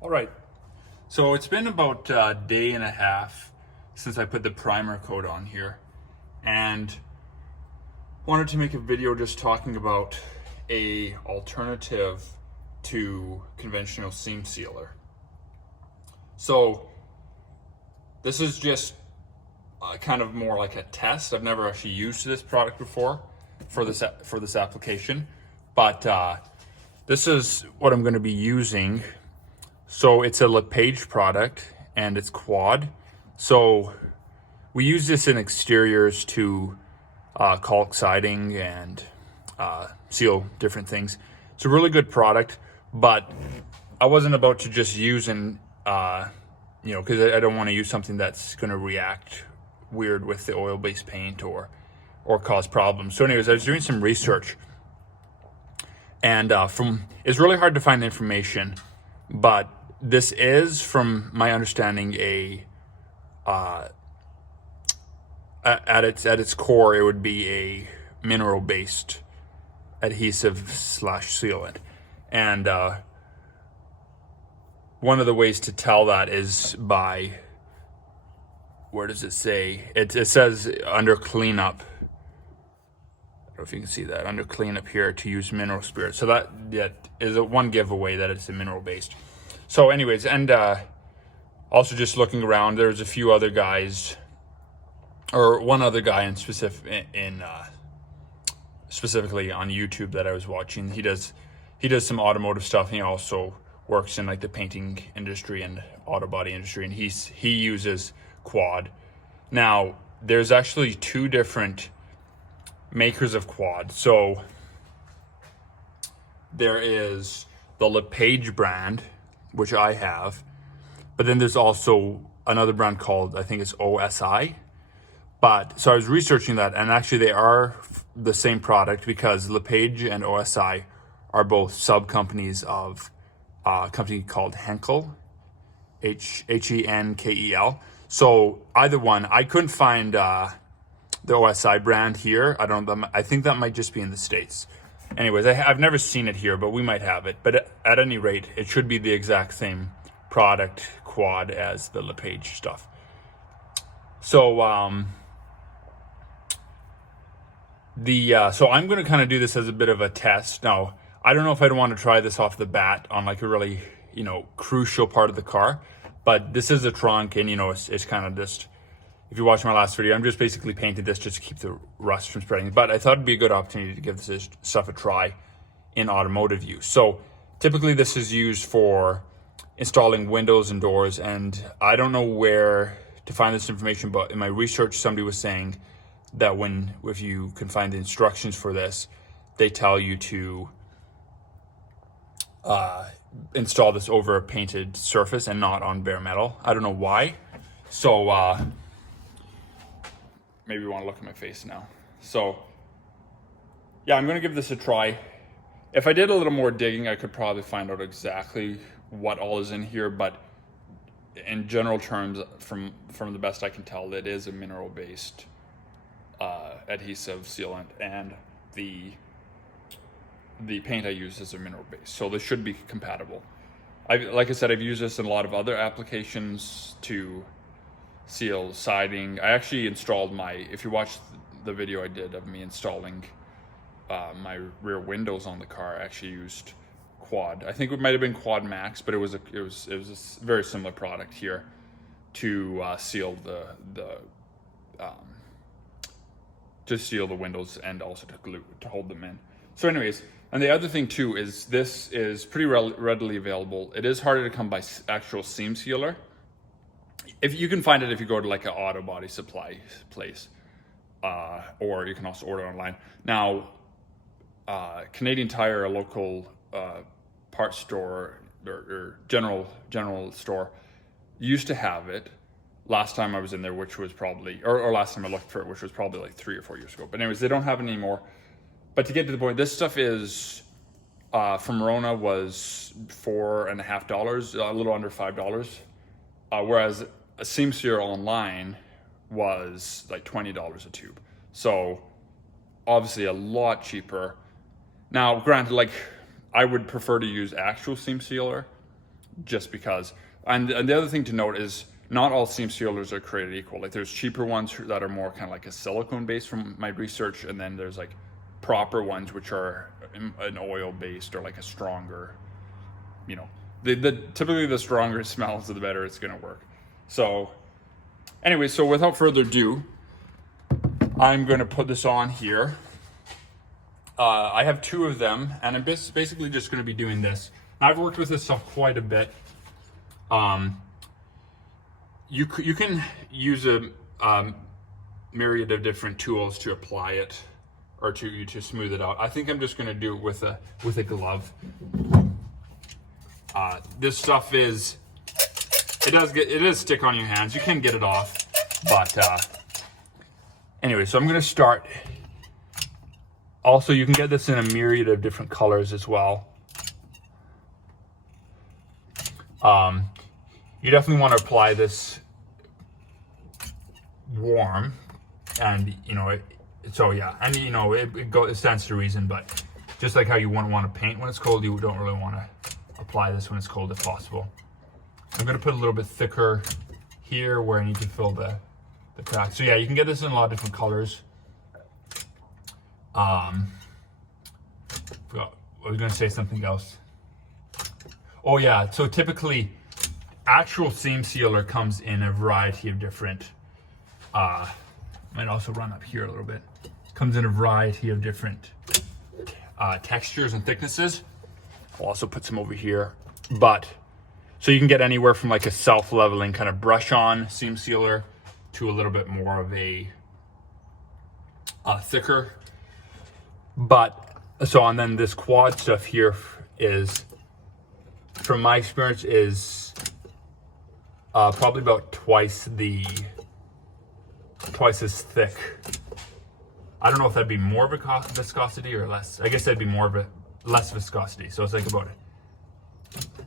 All right, so it's been about a day and a half since I put the primer coat on here, and wanted to make a video just talking about a alternative to conventional seam sealer. So this is just kind of more like a test. I've never actually used this product before for this application, but this is what I'm going to be using. So it's a LePage product and it's quad. So we use this in exteriors to caulk siding and seal different things. It's a really good product, but I wasn't about to just use because I don't want to use something that's going to react weird with the oil-based paint or cause problems. So anyways, I was doing some research, and it's really hard to find information, but this is, from my understanding, at its core, it would be a mineral-based adhesive / sealant. And one of the ways to tell that is by, where does it say? It says under cleanup. I don't know if you can see that, under cleanup here, to use mineral spirit. So that is one giveaway that it's a mineral-based. So anyways, and also just looking around, there's a few other guys, or one other guy specifically on YouTube that I was watching. He does some automotive stuff, and he also works in like the painting industry and auto body industry, and he uses quad. Now, there's actually two different makers of quad. So there is the LePage brand, which I have, but then there's also another brand called, I think it's OSI. But so I was researching that, and actually they are the same product, because LePage and OSI are both sub companies of a company called Henkel, Henkel. So either one, I couldn't find the OSI brand here. I think that might just be in the States. Anyways, I've never seen it here, but we might have it. But at any rate, it should be the exact same product, quad, as the LePage stuff. So so I'm going to kind of do this as a bit of a test. Now, I don't know if I'd want to try this off the bat on like a really, crucial part of the car, but this is a trunk, and it's kind of just, if you watch my last video, I'm just basically painting this just to keep the rust from spreading. But I thought it'd be a good opportunity to give this stuff a try in automotive use. So typically this is used for installing windows and doors, and I don't know where to find this information, but in my research, somebody was saying that if you can find the instructions for this, they tell you to install this over a painted surface and not on bare metal. I don't know why. So maybe you want to look at my face now. So yeah, I'm going to give this a try. If I did a little more digging, I could probably find out exactly what all is in here, but in general terms, from the best I can tell, it is a mineral-based adhesive sealant, and the paint I use is a mineral base, so this should be compatible. Like I said, I've used this in a lot of other applications to seal siding. I actually installed if you watch the video I did of me installing my rear windows on the car, I actually used quad. I think it might have been Quad Max, but it was a very similar product here to seal the windows, and also to hold them in. So anyways, and the other thing too is this is pretty readily available. It is harder to come by actual seam sealer. If you can find it if you go to like an auto body supply place, or you can also order online. Now, Canadian Tire, a local parts store or general store, used to have it last time I was in there, which was probably, or last time I looked for it, which was probably like 3 or 4 years ago. But anyways, they don't have it anymore. But to get to the point, this stuff is, from Rona, was $4.50, a little under $5. Whereas a seam sealer online was like $20 a tube. So obviously a lot cheaper. Now, granted, like, I would prefer to use actual seam sealer, just because. And the other thing to note is not all seam sealers are created equal. Like there's cheaper ones that are more kind of like a silicone based from my research, and then there's like proper ones which are an oil based or like a stronger, you know, typically the stronger it smells, the better it's gonna work. So anyway, so without further ado, I'm gonna put this on here. I have 2 of them, and I'm basically just gonna be doing this. I've worked with this stuff quite a bit. You can use a myriad of different tools to apply it or to smooth it out. I think I'm just going to do it with a glove. This stuff it does stick on your hands. You can get it off, but anyway, so I'm going to start. Also, you can get this in a myriad of different colors as well. You definitely want to apply this warm, and you know it stands to reason, but just like how you wouldn't want to paint when it's cold, you don't really want to apply this when it's cold if possible. I'm going to put a little bit thicker here where I need to fill the cracks. So yeah, you can get this in a lot of different colors. I was going to say something else. Oh yeah, so typically actual seam sealer comes in a variety of different, might also run up here a little bit. Comes in a variety of different textures and thicknesses. I'll also put some over here. But, so you can get anywhere from like a self-leveling kind of brush on seam sealer to a little bit more of a thicker. But, so, and then this quad stuff here is, from my experience, is probably about twice as thick. I don't know if that'd be more viscosity or less. I guess that'd be less viscosity. So it's like about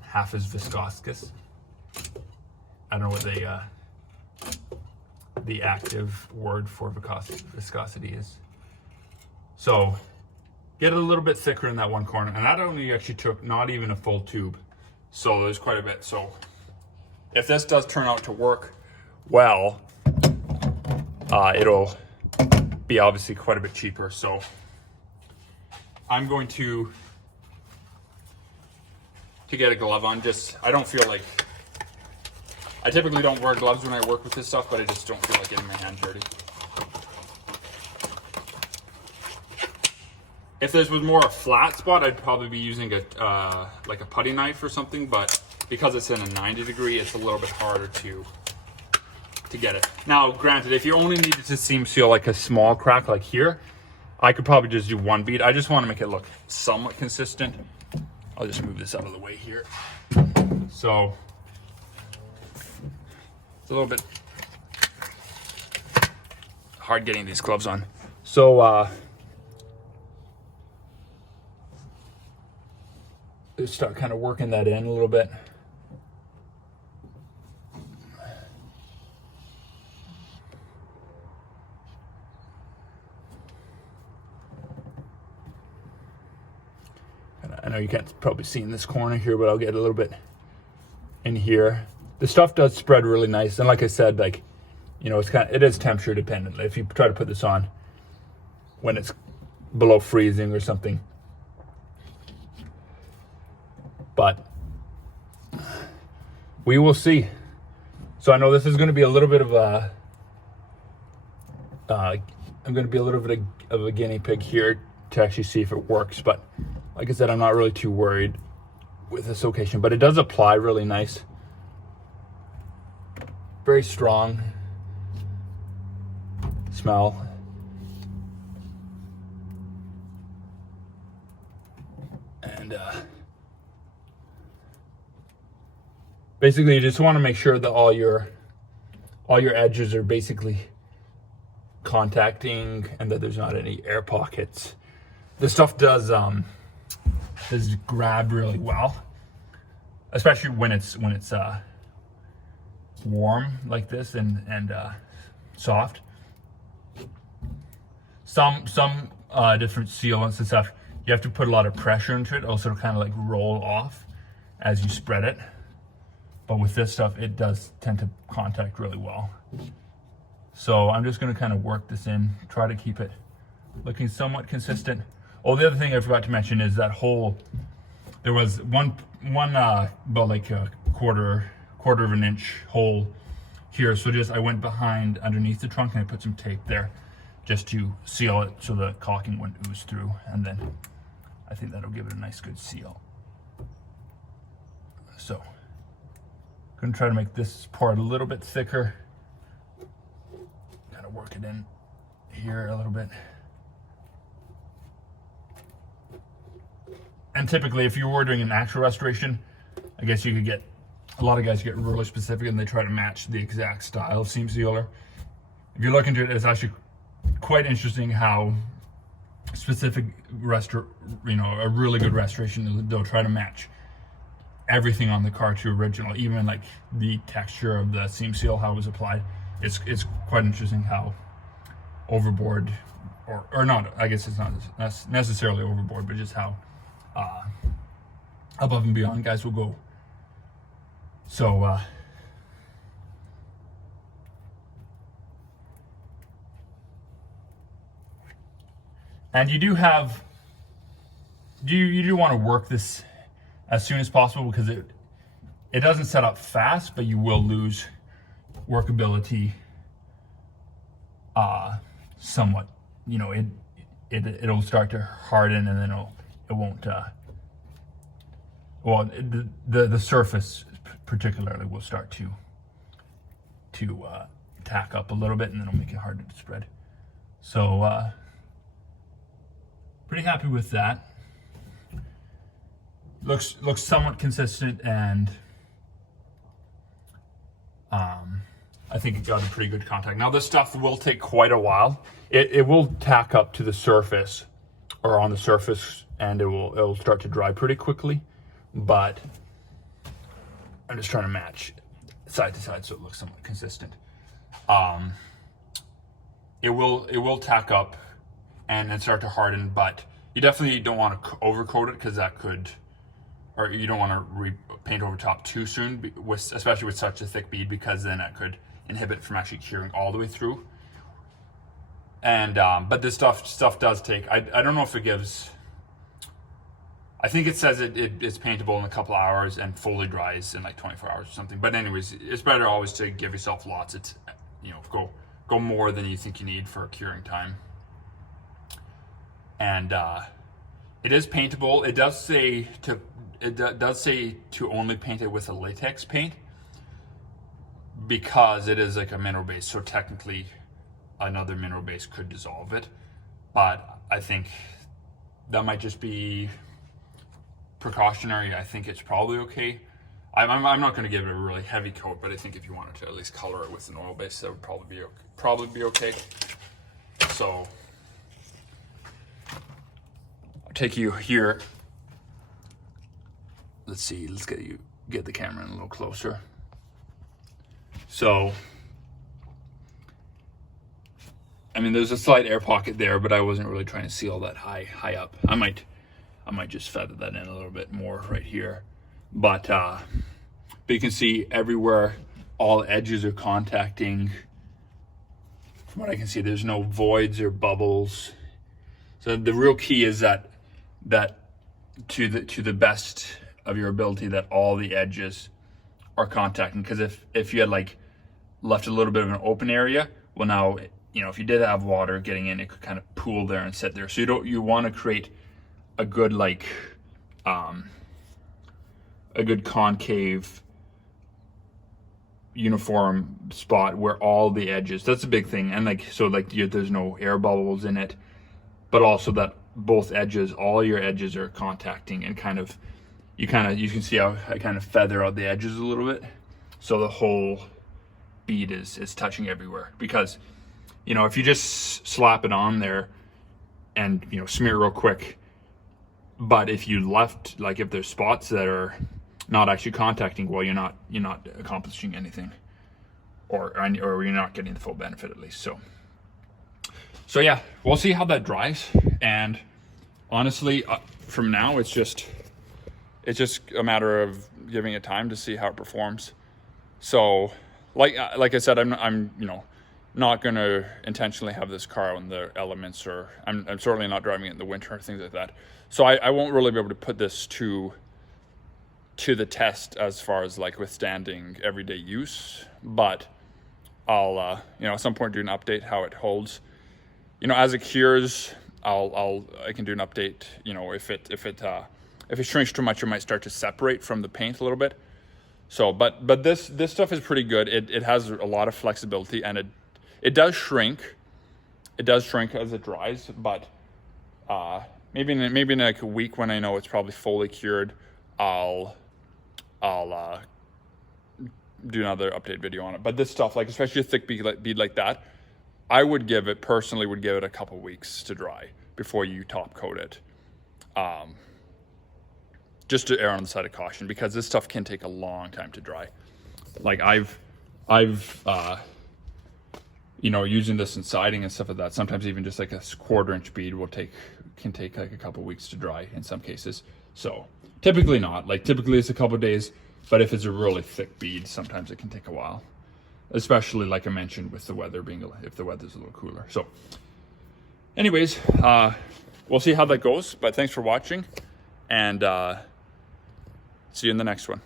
half as viscous. I don't know what the active word for viscosity is. So get it a little bit thicker in that one corner, and that only actually took not even a full tube. So there's quite a bit. So if this does turn out to work well, it'll be obviously quite a bit cheaper. So I'm going to get a glove on. I don't feel like, I typically don't wear gloves when I work with this stuff, but I just don't feel like getting my hands dirty. If this was more a flat spot, I'd probably be using like a putty knife or something, but because it's in a 90 degree, it's a little bit harder to get it. Now, granted, if you only needed to seam seal like a small crack like here, I could probably just do 1 bead. I just want to make it look somewhat consistent. I'll just move this out of the way here. So it's a little bit hard getting these gloves on. So let's start kind of working that in a little bit. I know you can't probably see in this corner here, but I'll get a little bit in here. The stuff does spread really nice, and like I said, like, you know, it is temperature dependent. If you try to put this on when it's below freezing or something, but we will see. So I know this is going to be a little bit of a I'm going to be a little bit of a guinea pig here to actually see if it works, but like I said, I'm not really too worried with this location, but it does apply really nice. Very strong smell. And basically you just want to make sure that all your edges are basically contacting and that there's not any air pockets. This stuff does grab really well, especially when it's warm like this and soft. Some different sealants and stuff, you have to put a lot of pressure into it, also to kind of like roll off as you spread it. but with this stuff, it does tend to contact really well. So I'm just gonna kind of work this in, try to keep it looking somewhat consistent. Oh, the other thing I forgot to mention is that hole, there was one about like a quarter of an inch hole here. So I went behind underneath the trunk and I put some tape there just to seal it so the caulking wouldn't ooze through. And then I think that'll give it a nice good seal. So I'm gonna try to make this part a little bit thicker. Kind of work it in here a little bit. And typically, if you were doing an actual restoration, I guess you could get, a lot of guys get really specific and they try to match the exact style of seam sealer. If you look into it, it's actually quite interesting how specific a really good restoration, they'll try to match everything on the car to original, even like the texture of the seam seal, how it was applied. It's quite interesting how overboard, or not, I guess it's not necessarily overboard, but just how above and beyond guys will go. So and you do have, you do want to work this as soon as possible, because it doesn't set up fast, but you will lose workability somewhat. You know, it'll start to harden, and then it won't well, the surface particularly will start to tack up a little bit, and then it'll make it harder to spread. So pretty happy with that. Looks somewhat consistent, and I think it got a pretty good contact. Now this stuff will take quite a while. It will tack up to the surface, or on the surface, and it'll start to dry pretty quickly. But I'm just trying to match side to side so it looks somewhat consistent. It will tack up and then start to harden, but you definitely don't want to overcoat it, because that could, or you don't want to paint over top too soon, especially with such a thick bead, because then that could inhibit it from actually curing all the way through. And but this stuff does take, I don't know if it gives, I think it says it's paintable in a couple hours and fully dries in like 24 hours or something. But anyways, it's better always to give yourself lots. It's, you know, go more than you think you need for curing time. And it is paintable. It does say to only paint it with a latex paint, because it is like a mineral base. So technically, another mineral base could dissolve it. But I think that might just be precautionary. I think it's probably okay. I'm not going to give it a really heavy coat, but I think if you wanted to at least color it with an oil base, that would probably be okay. So I'll take you here. Let's see. Let's get the camera in a little closer. So, I mean, there's a slight air pocket there, but I wasn't really trying to seal that high up. I might just feather that in a little bit more right here. But you can see everywhere all edges are contacting. From what I can see, there's no voids or bubbles. So the real key is that to the best of your ability, that all the edges are contacting. Because if you had like left a little bit of an open area, well, now, you know, if you did have water getting in, it could kind of pool there and sit there. So you want to create a good like a good concave uniform spot where all the edges, that's a big thing. And like, so like there's no air bubbles in it, but also that both edges, all your edges are contacting, and you can see how I kind of feather out the edges a little bit, so the whole bead is touching everywhere. Because, you know, if you just slap it on there and, you know, smear real quick, but if you left, like if there's spots that are not actually contacting, well, you're not accomplishing anything, or you're not getting the full benefit, at least. So yeah, we'll see how that dries. And honestly, from now, it's just It's just a matter of giving it time to see how it performs. So, like I said, I'm not going to intentionally have this car on the elements, or I'm certainly not driving it in the winter or things like that. So I won't really be able to put this to the test as far as like withstanding everyday use, but I'll at some point do an update how it holds. As it cures, I can do an update. If it shrinks too much, it might start to separate from the paint a little bit. So, but this stuff is pretty good. It has a lot of flexibility, and it does shrink. It does shrink as it dries, but maybe in like a week, when I know it's probably fully cured, I'll do another update video on it. But this stuff, like especially a thick bead like that, I would give it a couple weeks to dry before you top coat it. Just to err on the side of caution, because this stuff can take a long time to dry. Like I've using this in siding and stuff like that, sometimes even just like a 1/4 inch bead can take like a couple weeks to dry in some cases. So typically not. Like typically it's a couple days, but if it's a really thick bead, sometimes it can take a while. Especially like I mentioned with the weather if the weather's a little cooler. So anyways, we'll see how that goes, but thanks for watching, and see you in the next one.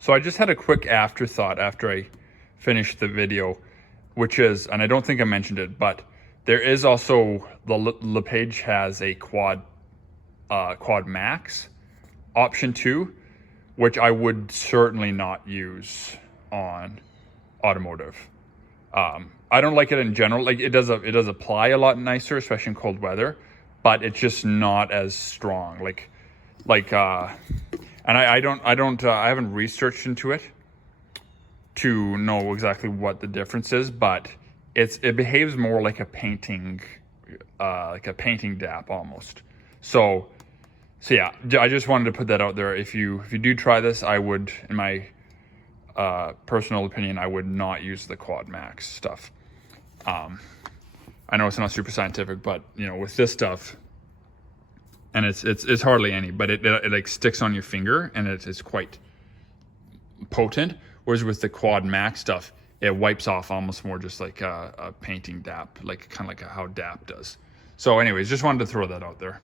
So I just had a quick afterthought after I finished the video, which is, and I don't think I mentioned it, but there is also, the LePage has a quad max option 2, which I would certainly not use on automotive. I don't like it in general. Like it does apply a lot nicer, especially in cold weather, but it's just not as strong. And I haven't researched into it to know exactly what the difference is, but it behaves more like a painting DAP almost. So yeah, I just wanted to put that out there. If you do try this, I would, in my personal opinion, I would not use the Quad Max stuff. I know it's not super scientific, but with this stuff, and it's hardly any, but it like sticks on your finger, and it's quite potent. Whereas with the Quad Max stuff, it wipes off almost more just like a painting DAP, like kind of like how DAP does. So anyways, just wanted to throw that out there.